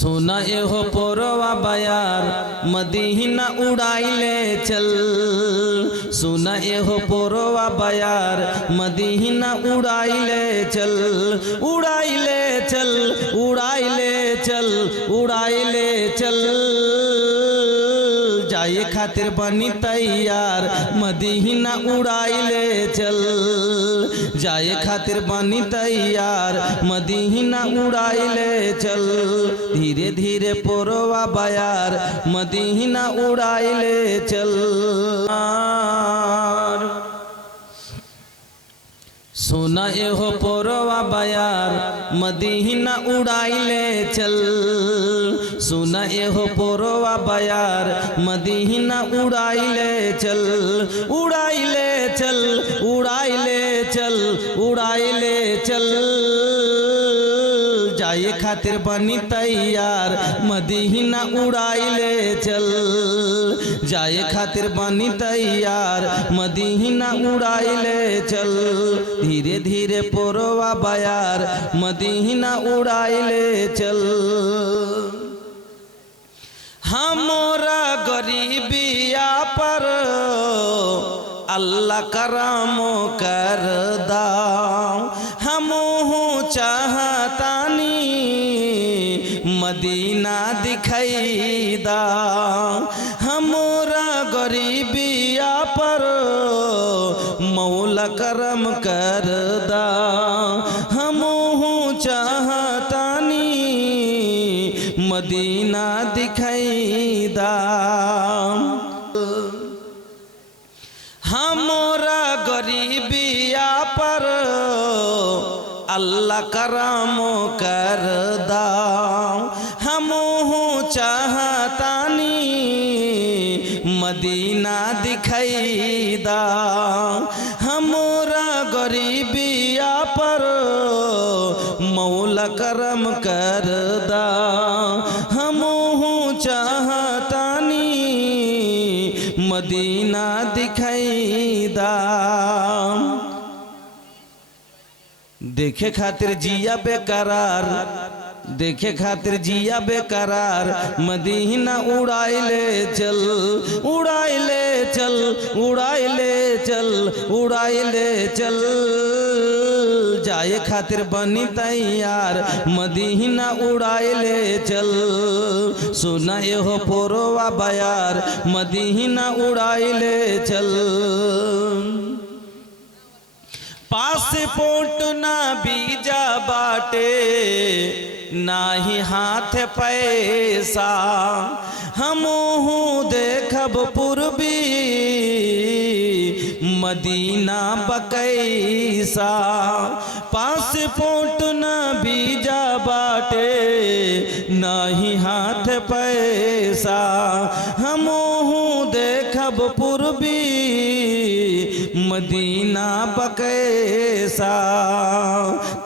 सोना एहो पोरवा बयार मदीना उड़ाइले चल। सोना एहो पोरवा बयार मदीना उड़ाइले चल। उड़ाइले चल उड़ाइले चल उड़ाइले चल। जाए खातिर बनी तैयार मदीना उड़ाइले चल। जाए खातिर बनी तैयार मदीना उड़ाइले चल। धीरे धीरे पोरवा बयार मदीना उड़ाइले चल। सोना एहो पोरवा बयार मदीना उड़ाइले चल। सोना एहो पोरवा बयार मदीना उड़ाइले चल। उड़ाइले चल उड़ाइले चल उड़ाइले चल। जाए खातिर बनी तैयार मदीना उड़ाइले चल। जाए खातिर बनी तैयार मदीना उड़ाइले चल। धीरे धीरे पोरवा बयार मदीना उड़ाइले चल। हमरा गरीबिया पर अल्लाह करम कर दाओ। हमहू चाहतानी मदीना दिखाई दाओ। हमरा गरीबिया पर मौला करम कर दाओ। हमहू चाहतानी मदीना दिखाई दाओ। हमरा गरीबिया पर अल्लाह करम कर दाओ। हमहू चाहतानी मदीना दिखाई दाओ। हमरा गरीबिया पर मौला करम कर दाओ। हमहू चाहतानी मदीना दिखाई दाओ। देखे खातिर जिया बेकरार देखे खातिर जिया बेकरार मदीना उड़ाइले चल। उड़ाइले चल उड़ाइले चल उड़ाइले चल। जाए खातिर बनी तैयार मदीना उड़ाइले चल। सोना एहो पोरवा बयार मदीना उड़ाइले चल। पासपोर्ट ना बीजा बाटे नाही हाथ पैसा। हमहू देखब पूर्वी मदीना बकैसा। पासपोर्ट ना बीजा बाटे नाही हाथ पैसा। हमहू देखब पूर्वी मदीना बकैसा।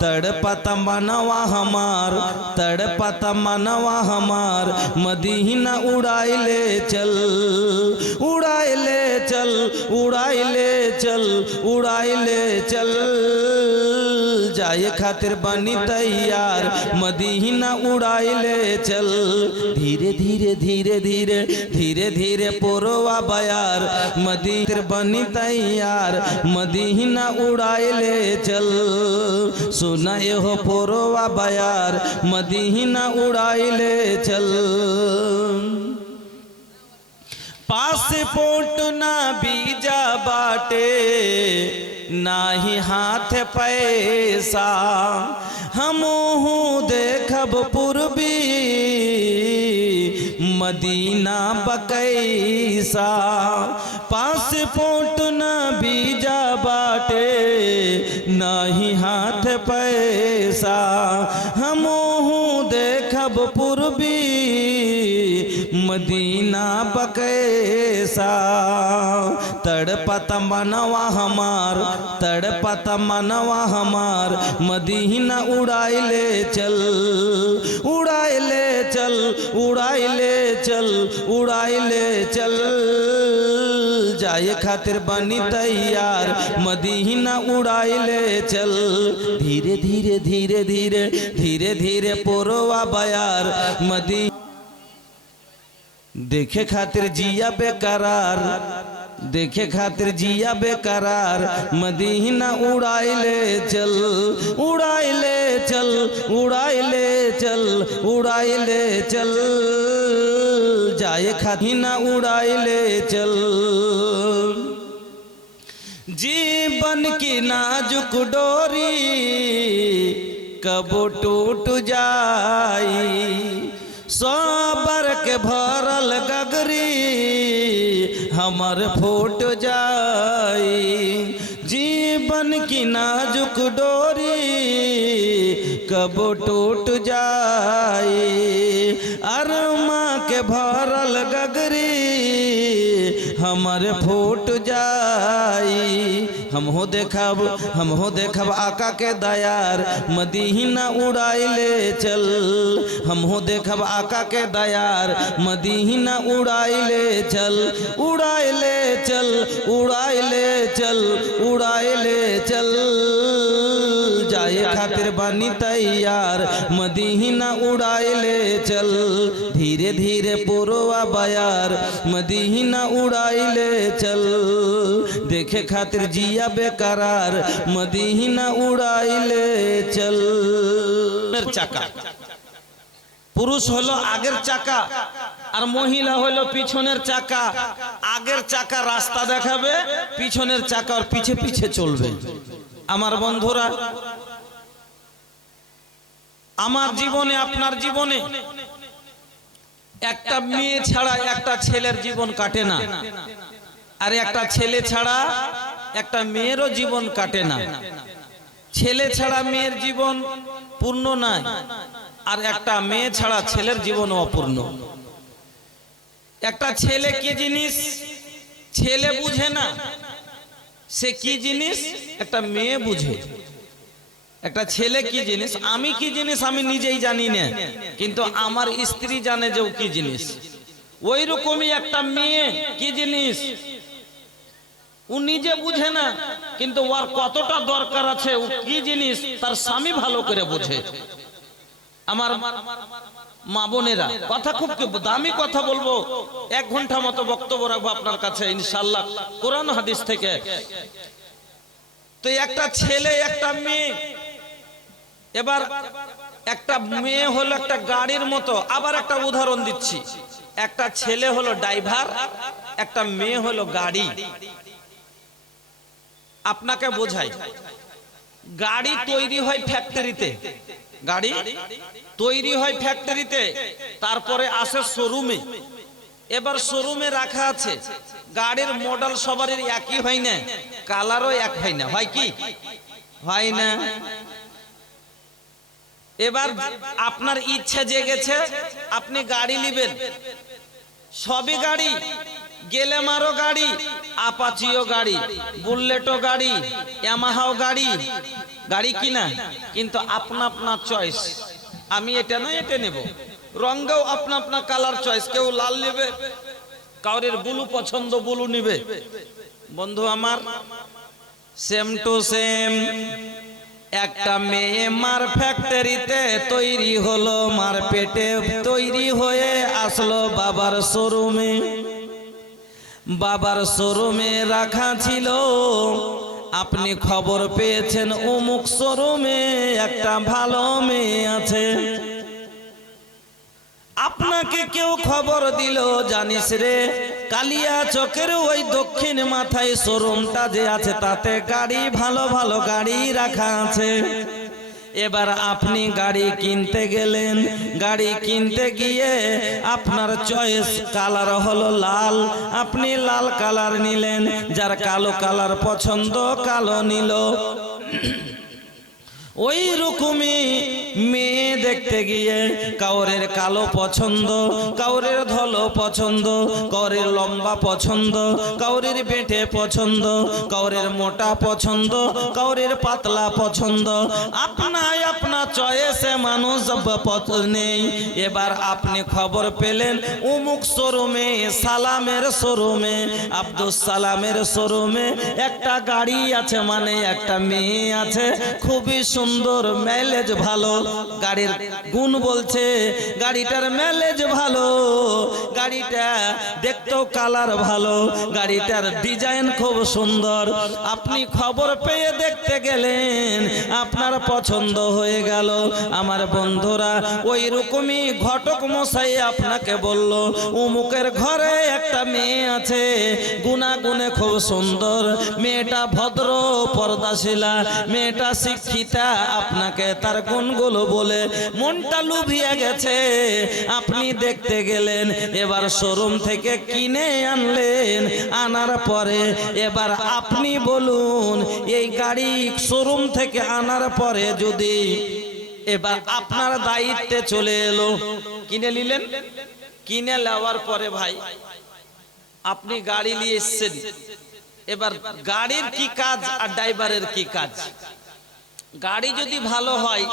तड़पत मनवा हमार तड़पत मनवा हमार मदीना उड़ाइले चल। उड़ाइले चल उड़ाइले चल उड़ाइले चल। जाए खातिर बनी तैयार मदीना उड़ाइले चल। धीरे धीरे धीरे धीरे धीरे धीरे पोरवा बयार मदीना बनी तैयार मदीना उड़ाइले चल। सोना एहो पोरवा बयार मदीना उड़ाइले चल। पासपोर्ट ना बीजा बाटे नाही हाथ पैसा। हमहू देखब पूर्वी मदीना बकैसा। पासपोर्ट ना बीजा बाटे नाही हाथ पैसा। हमहू देखब पूर्वी मदीना बकैसा। तड़पत मनवा हमार तड़पत मनवा हमार मदीना उड़ाइले चल। उड़ाइले चल उड़ाइले चल उड़ाइले चल। जाए खातिर बनी तैयार मदीना उड़ाई ले चल धीरे धीरे धीरे धीरे धीरे धीरे पोरवा बयार मदी देखे खातिर जिया बेकरार देखे खातिर जिया बेकरार मदीना उड़ाई ले चल उड़ाई ले चल उड़ाई ले चल उड़ाई ले चल जाए खातिर ना उड़ाई ले चल जीवन की नाजुक डोरी कब टूट जाई सबर के भरल गगरी हमर फूट जाई जीवन की नाजुक डोरी कब टूट जाई अरमा के भरल गगरी हमर फूट जाई हम हो देखब आका के दयार मदीना उड़ाई ले चल हम हो देखब आका के दयार मदीना उड़ाई ले चल उड़ाई ले चल उड़ाई ले चल उड़ाई ले चल जाए खातिर बनी तैयार मदीना उड़ाई ले चल धीरे धीरे पोरवा बयार मदीना उड़ाई ले चल देखे खातिर जिया बेकरार मदीना उड़ाई ले चल चाका पुरुष हलो आगेर चाका और महिला हलो पिछनेर चाका आगेर चाका रास्ता देखाबे पिछनेर चाका और पीछे पीछे चलबे आमार बंधुरा आमार जीवने आपनार जीवने একটা মেয়ে ছাড়া একটা ছেলের জীবন কাটে না আর একটা ছেলে ছাড়া একটা মেয়েরও জীবন কাটে না ছেলে ছাড়া মেয়ের জীবন পূর্ণ নয় আর একটা মেয়ে ছাড়া ছেলের জীবন অপূর্ণ একটা ছেলে কি জিনিস ছেলে বুঝে না সে কি জিনিস একটা মেয়ে বুঝে একটা ছেলে কি জিনিস আমি কি জিনিস আমি নিজেই জানি না কিন্তু আমার স্ত্রী জানে যে ও কি জিনিস ওই রকমই একটা মেয়ে কি জিনিস ও নিজে বুঝে না কিন্তু ওর কতটা দরকার আছে ও কি জিনিস তার স্বামী ভালো করে বোঝে আমার মা বোনেরা কথা খুব দামি কথা বলবো 1 ঘন্টা মতো বক্তব্য রাখবো আপনার কাছে ইনশাআল্লাহ কোরআন হাদিস থেকে তো একটা ছেলে একটা মেয়ে এবার একটা মেয়ে হলো একটা গাড়ির মতো আবার একটা উদাহরণ দিচ্ছি একটা ছেলে হলো ড্রাইভার একটা মেয়ে হলো গাড়ি আপনাকে বোঝাই গাড়ি তৈরি হয় ফ্যাক্টরিতে গাড়ি তৈরি হয় ফ্যাক্টরিতে তারপরে আসে শোরুমে এবার শোরুমে রাখা আছে গাড়ির মডেল সবারই একই হয় না কালারও এক হয় না হয় কি হয় না এবার আপনার ইচ্ছা জেগেছে আপনি গাড়ি নেবেন সবই গাড়ি গ্ল্যামারও গাড়ি আপাচিও গাড়ি বুলেটও গাড়ি ইয়ামাহাও গাড়ি গাড়ি কিনা কিন্তু আপনা আপনা চয়েস আমি এটা নয় এটা নেব রঙও আপনা আপনা কালার চয়েস কেউ লাল নেবে কাউরের ব্লু পছন্দ ব্লু নেবে বন্ধু আমার সেম টু সেম একটা মেয়ে মার ফ্যাক্টরিতে তৈরি হলো মার পেটে তৈরি হয়ে আসলো বাবার শোরুমে রাখা ছিল আপনি খবর পেয়েছেন অমুক শোরুমে একটা ভালো মেয়ে আছে আপনাকে কেউ খবর দিল জানিস রে কালিয়া চকের ওই দক্ষিণ মাথায় শোরুমটা যে আছে তাতে গাড়ি ভালো ভালো গাড়ি রাখা আছে এবার আপনি গাড়ি কিনতে গেলেন গাড়ি কিনতে গিয়ে আপনার চয়েস কালার হলো লাল আপনি লাল কালার নিলেন যার কালো কালার পছন্দ কালো নিল ওই রকমই মেয়ে দেখতে গিয়ে কাউরের কালো পছন্দ কাউরের ধলো পছন্দ কাউরের লম্বা পছন্দ কাউরের বেঁটে পছন্দ কাউরের মোটা পছন্দ কাউরের পাতলা পছন্দ আপনা আপনা চয়েসে কাটানো পথ নেই। এবার আপনি খবর পেলেন অমুক শোরুমে, সালামের শোরুমে, আব্দুল সালামের শোরুমে একটা গাড়ি আছে, মানে একটা মেয়ে আছে, খুবই সুন্দর, মাইলেজ ভালো। গাড়ির গুণ বলছে গাড়িটার মাইলেজ ভালো, গাড়িটা দেখতেও কালার ভালো, গাড়িটার ডিজাইন খুব সুন্দর। আপনি খবর পেয়ে দেখতে গেলেন, আপনার পছন্দ হয়ে গেল। আমার বন্ধুরা, ওই রকমই ঘটক মশাই আপনাকে বলল অমুকের ঘরে একটা মেয়ে আছে, গুণাগুণে খুব সুন্দর, মেয়েটা ভদ্র পর্দাশীলা, মেয়েটা শিক্ষিতা। আপনাকে তার গুণগুলো বলে মনটা লুভিয়ে গেছে, আপনি দেখতে গেলেন। এবার শোরুম থেকে কিনে আনলেন, আনার পরে এবার আপনি বলুন, এই গাড়ি শোরুম থেকে আনার পরে যদি এবার আপনার দায়িত্বে চলে এলো, কিনে নিলেন, কিনে নেওয়ার পরে ভাই আপনি গাড়ি নিয়ে এসছেন, এবার গাড়ির কি কাজ আর ড্রাইভারের কি কাজ? গাড়ি যদি ভালো হয়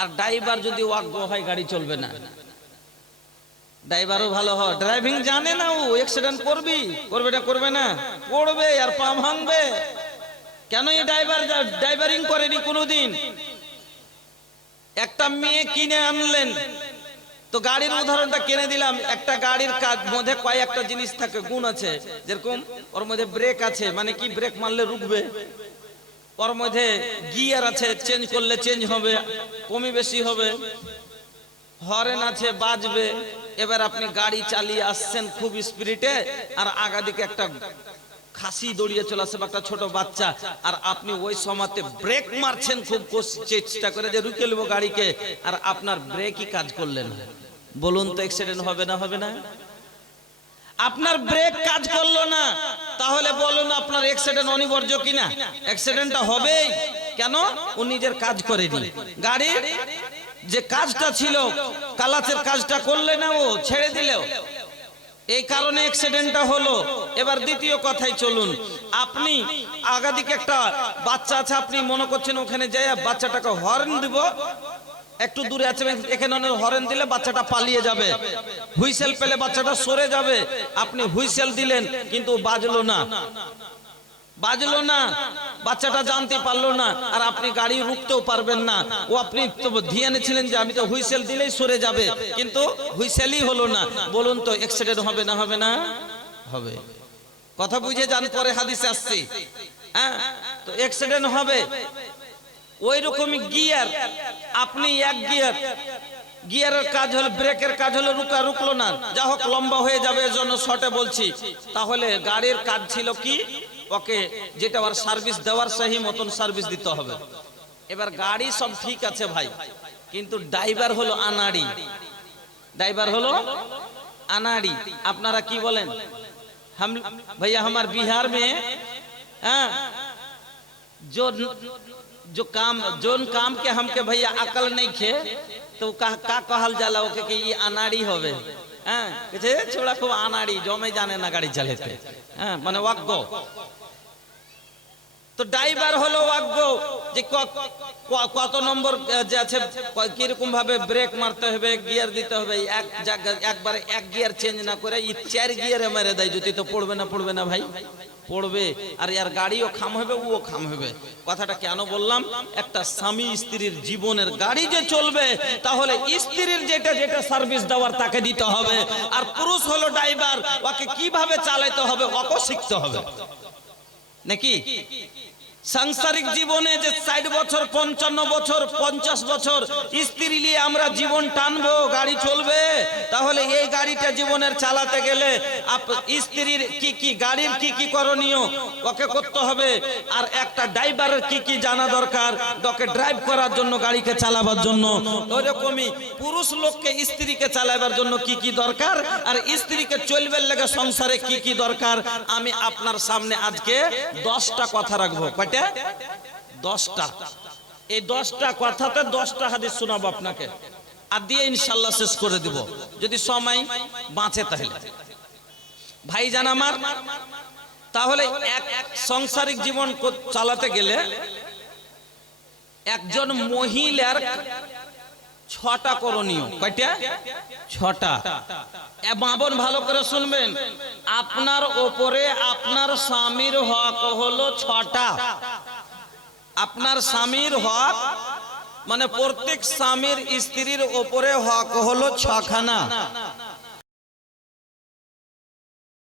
আর ড্রাইভার যদি অজ্ঞ হয়, গাড়ি চলবে না। ড্রাইভারও ভালো হয়, ড্রাইভিং জানে না, ও অ্যাক্সিডেন্ট করবে না, পড়বে আর পা ভাঙবে। কেন এই ড্রাইভারিং করেনি কোনোদিন? একটা মেয়ে কিনে আনলেন, তো গাড়ির উদাহরণটা কিনে দিলাম। একটা গাড়ির কাজ মধ্যে কয়েকটা জিনিস থাকে, গুণ আছে, যেরকম ওর মধ্যে ব্রেক আছে, মানে কি ব্রেক মারলে রুকবে, ওর মধ্যে গিয়ার আছে, চেঞ্জ করলে চেঞ্জ হবে, কমি বেশি হবে, হরেন আছে, বাজবে। এবার আপনি গাড়ি চালিয়ে আসছেন খুব স্পিডে, আর আগা দিকে একটা খাসি দৌড়িয়ে চলে আসে, একটা ছোট বাচ্চা, আর আপনি ওই সময়তে ব্রেক মারছেন খুব চেষ্টা করে যে রুকে নেবো গাড়িকে, আর আপনার ব্রেকই কাজ করলেন, বলুন তো অ্যাক্সিডেন্ট হবে না? হবে না? আপনার ব্রেক কাজ করলো না, তাহলে বলুন আপনার অ্যাক্সিডেন্ট অনিবার্য কিনা? অ্যাক্সিডেন্টটা হবেই। কেন? ও নিজের কাজ করেনি, গাড়ির যে কাজটা ছিল, কালাচের কাজটা করলে না, ও ছেড়ে দিলেও, এই কারণে অ্যাক্সিডেন্টটা হলো। এবার দ্বিতীয় কথায় চলুন, আপনি আগাদিকে একটা বাচ্চা আছে, আপনি মনে করছেন ওখানে যাই বাচ্চাটাকে হর্ন দিব, একটু দূরে আছে, এখানে হর্ন দিলে বাচ্চাটা পালিয়ে যাবে, হুইসেল পেলে বাচ্চাটা সরে যাবে। আপনি হুইসেল দিলেন কিন্তু বাজলো না, বাচ্চাটা জানতে পারলো না, আর আপনি গাড়ি রুখতেও পারবেন না। ও আপনি তো ধ্যানে ছিলেন যে আমি তো হুইসেল দিলেই সরে যাবে, কিন্তু হুইসেলই হলো না। বলুন তো অ্যাক্সিডেন্ট হবে না? হবে না? হবে। কথা বুঝে যান, পরে হাদিসে আসছে, হ্যাঁ, তো অ্যাক্সিডেন্ট হবে। ওই রকমই গিয়ার, আপনি এক গিয়ারের কাজ হলো, ব্রেকের কাজ হলো রুকলো না, যা হোক লম্বা হয়ে যাবে, এর জন্য শর্টে বলছি। তাহলে গাড়ির কাজ ছিল কি? ওকে যেটা ওর সার্ভিস দেওয়ার সহি মতন সার্ভিস দিতে হবে। এবার গাড়ি সব ঠিক আছে ভাই, কিন্তু ড্রাইভার হলো আনাড়ি, আপনারা কি বলেন? भैया हमारे बिहार में जो काम के हमके भैया अकल नहीं खे, तो का कहल जाला ओके कि ये अनाड़ी होवे, छोड़ा खूब अनाड़ी, जो मैं जाने ना गाड़ी चले थे, माने वाग्गो। तो ड्राइवर হলো অজ্ঞ যে কত নম্বর যে আছে, কি রকম ভাবে ব্রেক মারতে হবে, গিয়ার দিতে হবে, এক জায়গা একবারে এক গিয়ার চেঞ্জ না করে এই চার গিয়ারে মেরে দেয়, যদি তো পড়বে না ভাই, পড়বে। আর ইয়ার গাড়িও খাম হবে, ও খাম হবে। কথাটা কেন বললাম? একটা স্বামী স্ত্রীর জীবনের গাড়ি যে চলবে, তাহলে স্ত্রীর যেটা সার্ভিস দেওয়ার তাকে দিতে হবে, আর পুরুষ হলো ড্রাইভার, ওকে কিভাবে চালাতে হবে ওকে শিখতে হবে নাকি? সাংসারিক জীবনে যে 60 বছর 55 বছর 50 বছর স্ত্রী নিয়ে আমরা জীবন টানবো, গাড়ি চলবে, তাহলে এই গাড়িটা জীবনের চালাতে গেলে স্ত্রীর কি গাড়ির কি করণীয় ওকে করতে হবে, আর একটা ড্রাইভারের কি জানা দরকার ওকে ড্রাইভ করার জন্য, গাড়িকে চালাবার জন্য। ওইরকমই পুরুষ লোককে স্ত্রীকে চালাবার জন্য কি দরকার, আর স্ত্রীকে চলবার লাগে সংসারে কি দরকার। আমি আপনার সামনে আজকে 10টা কথা রাখবো। 10টা। এই 10টা কথাতে 10টা হাদিস শোনাবো আপনাকে, আর দিয়ে ইনশাআল্লাহ শেষ করে দিব যদি সময় বাঁচে। তাহলে ভাইজান আমার, তাহলে এক সাংসারিক জীবন চালাতে গেলে একজন মহিলার ছটা করণীয়। কয়টা? ছটা। বাবন ভালো করে শুনবেন, আপনার ওপরে আপনার স্বামীর হক হলো ছটা। আপনার স্বামীর হক মানে প্রত্যেক স্বামীর স্ত্রীর ওপরে হক হলো ছখানা।